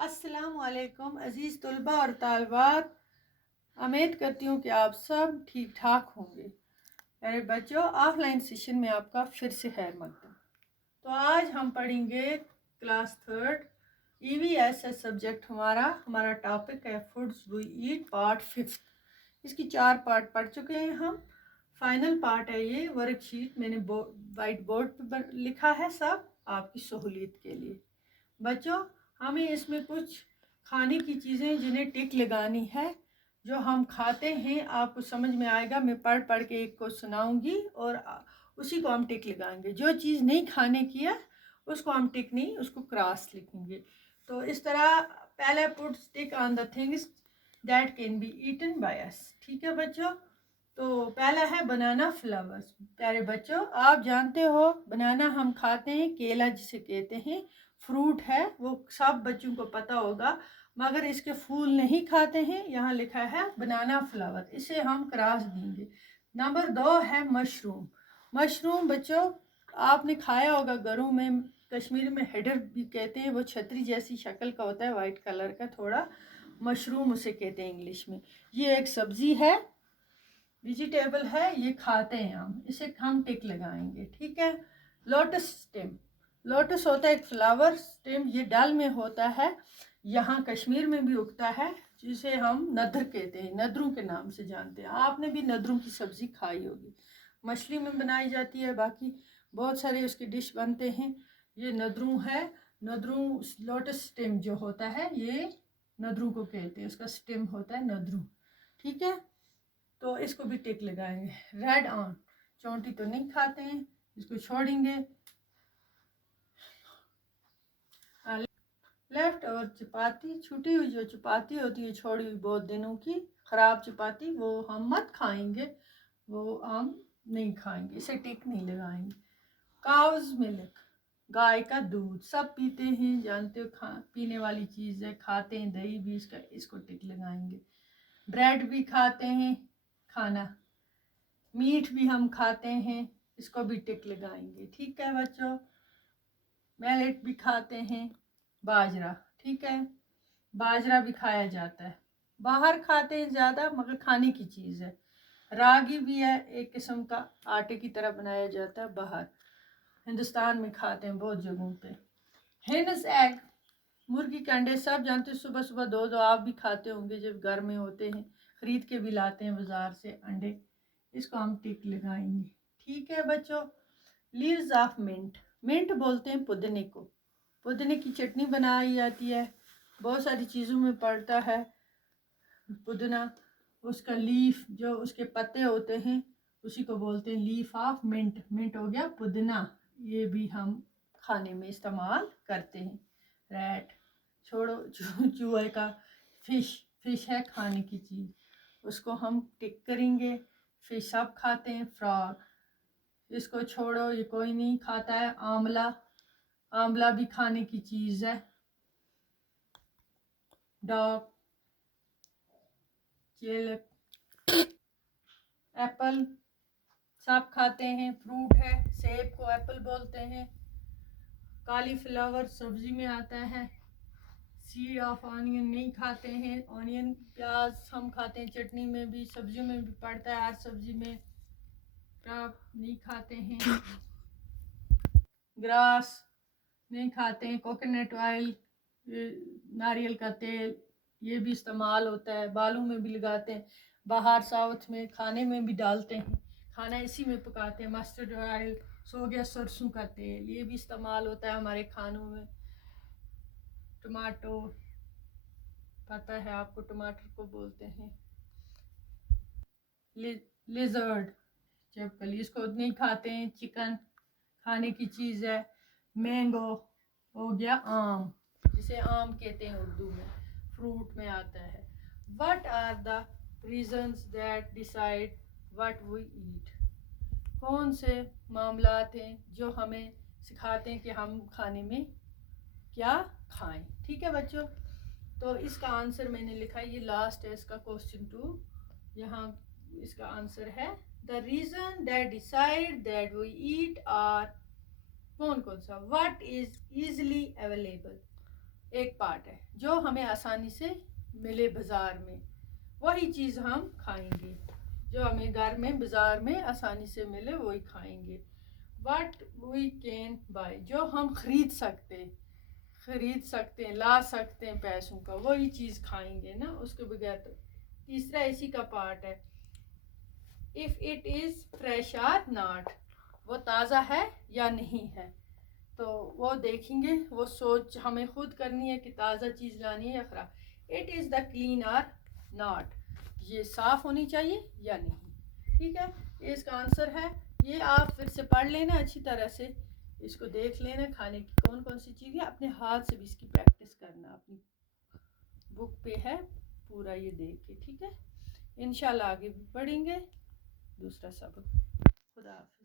अस्सलामुअलैकुम अज़ीज़ तलबा और तालबात, उम्मीद करती हूँ कि आप सब ठीक ठाक होंगे। मेरे बच्चों, ऑफलाइन सेशन में आपका फिर से खैर मकदम। तो आज हम पढ़ेंगे क्लास थर्ड EVSS सब्जेक्ट। हमारा टॉपिक है फूड्स वी ईट पार्ट 5। इसकी 4 पार्ट पढ़ चुके हैं हम। फाइनल पार्ट है ये। वर्कशीट मैंने वाइट बोर्ड पर लिखा है सब आपकी सहूलियत के लिए। बच्चों, हमें इसमें कुछ खाने की चीज़ें जिन्हें टिक लगानी है, जो हम खाते हैं, आपको समझ में आएगा। मैं पढ़ पढ़ के एक को सुनाऊंगी और उसी को हम टिक लगाएंगे। जो चीज़ नहीं खाने की है उसको हम टिक नहीं, उसको क्रॉस लिखेंगे। तो इस तरह पहले put tick on the things that can be eaten by us. ठीक है बच्चों। तो पहला है बनाना फ्लावर्स। प्यारे बच्चों, आप जानते हो बनाना हम खाते हैं, केला जिसे कहते हैं फ्रूट है, वो सब बच्चों को पता होगा, मगर इसके फूल नहीं खाते हैं। यहाँ लिखा है बनाना फ्लावर, इसे हम क्रॉस देंगे। नंबर 2 है मशरूम। मशरूम बच्चों आपने खाया होगा घरों में, कश्मीर में हेडर भी कहते हैं, वो छतरी जैसी शक्ल का होता है, वाइट कलर का थोड़ा, मशरूम उसे कहते हैं इंग्लिश में। ये एक सब्जी है, वेजिटेबल है, ये खाते हैं हम, इसे हम टिक लगाएंगे। ठीक है। Lotus stem. लोटस होता है एक फ्लावर स्टेम, ये डल में होता है, यहाँ कश्मीर में भी उगता है, जिसे हम नदर कहते हैं, नदरों के नाम से जानते हैं। आपने भी नदरों की सब्जी खाई होगी, मछली में बनाई जाती है, बाकी बहुत सारे उसके डिश बनते हैं। ये नदरों है। नदरों, लोटस स्टेम जो होता है ये नदरों को कहते हैं, उसका स्टेम होता है नदरों। ठीक है। तो इसको भी टिक लगाएंगे। रेड ऑन, चौंटी तो नहीं खाते हैं, इसको छोड़ेंगे। लेफ्ट और चपाती, छूटी हुई जो चपाती होती है, छोड़ी हुई बहुत दिनों की खराब चपाती, वो हम मत खाएंगे, वो हम नहीं खाएंगे, इसे टिक नहीं लगाएंगे। काउज मिल्क, गाय का दूध, सब पीते हैं, जानते हो, पीने वाली चीज़ है, खाते हैं, दही भी इसका, इसको टिक लगाएंगे। ब्रेड भी खाते हैं, खाना, मीट भी हम खाते हैं, इसको भी टिक लगाएंगे। ठीक है बच्चों। मिलेट भी खाते हैं, बाजरा, ठीक है, बाजरा भी खाया जाता है, बाहर खाते हैं ज़्यादा, मगर खाने की चीज़ है। रागी भी है, एक किस्म का आटे की तरह बनाया जाता है, बाहर हिंदुस्तान में खाते हैं बहुत जगहों पे। हेनस एग, मुर्गी के अंडे, सब जानते हैं, सुबह सुबह दो दो आप भी खाते होंगे जब घर में होते हैं, खरीद के भी लाते हैं बाजार से अंडे, इसको हम टिक लगाएंगे। ठीक है बच्चों। लीव्स ऑफ मिंट, मिंट बोलते हैं पुदीने को, पुदीने की चटनी बनाई जाती है, बहुत सारी चीज़ों में पड़ता है पुदीना। उसका लीफ, जो उसके पत्ते होते हैं, उसी को बोलते हैं लीफ ऑफ मिंट। मिंट हो गया पुदीना, ये भी हम खाने में इस्तेमाल करते हैं। रैट, छोड़ो, चूहे का, फिश, फिश है खाने की चीज़, उसको हम टिक करेंगे। फिश सब खाते हैं। फ्रॉग, इसको छोड़ो, ये कोई नहीं खाता है। आंवला, आंवला भी खाने की चीज़ है। डॉग, चेलक, एप्पल, सब खाते हैं, फ्रूट है, सेब को एप्पल बोलते हैं। कॉलीफ्लावर सब्जी में आता है। सीड ऑफ ऑनियन नहीं खाते हैं, ऑनियन प्याज हम खाते हैं, चटनी में भी, सब्जियों में भी पड़ता है, हर सब्जी में, नहीं खाते हैं। ग्रास नहीं खाते हैं। कोकोनट ऑयल, नारियल का तेल, ये भी इस्तेमाल होता है, बालों में भी लगाते हैं, बाहर साउथ में खाने में भी डालते हैं, खाना इसी में पकाते हैं। मस्टर्ड ऑयल, सो गया सरसों का तेल, ये भी इस्तेमाल होता है हमारे खानों में। टमाटो, पता है आपको, टमाटर को बोलते हैं। लिजर्ड, चपकली, इसको नहीं खाते हैं। चिकन खाने की चीज़ है। मैंगो हो गया आम, जिसे आम कहते हैं उर्दू में, फ्रूट में आता है। What are the reasons that decide what we eat, कौन से मामलात हैं जो हमें सिखाते हैं कि हम खाने में क्या खाएं। ठीक है बच्चों। तो इसका आंसर मैंने लिखा है, ये लास्ट है इसका क्वेश्चन 2। यहाँ इसका आंसर है the reason that decide that we eat are, कौन कौन सा, व्हाट इज इजीली अवेलेबल, एक पार्ट है जो हमें आसानी से मिले बाज़ार में, वही चीज़ हम खाएंगे। जो हमें घर में बाज़ार में आसानी से मिले वही खाएंगे। What we can buy, जो हम खरीद सकते हैं, ला सकते हैं पैसों का, वही चीज़ खाएंगे ना, उसके बगैर। तो तीसरा इसी का पार्ट है, if it is fresh or not, वो ताज़ा है या नहीं है। तो वो देखेंगे, वो सोच हमें खुद करनी है कि ताज़ा चीज़ लानी है या ख़राब। It is the clean are not, ये साफ़ होनी चाहिए या नहीं। ठीक है, ये इसका आंसर है। ये आप फिर से पढ़ लेना अच्छी तरह से, इसको देख लेना खाने की कौन कौन सी चीज़ है, अपने हाथ से भी इसकी प्रैक्टिस करना। अपनी बुक पे है पूरा ये देख के। ठीक है, इंशाल्लाह आगे भी पढ़ेंगे दूसरा सबक। खुदा हाफ़िज़।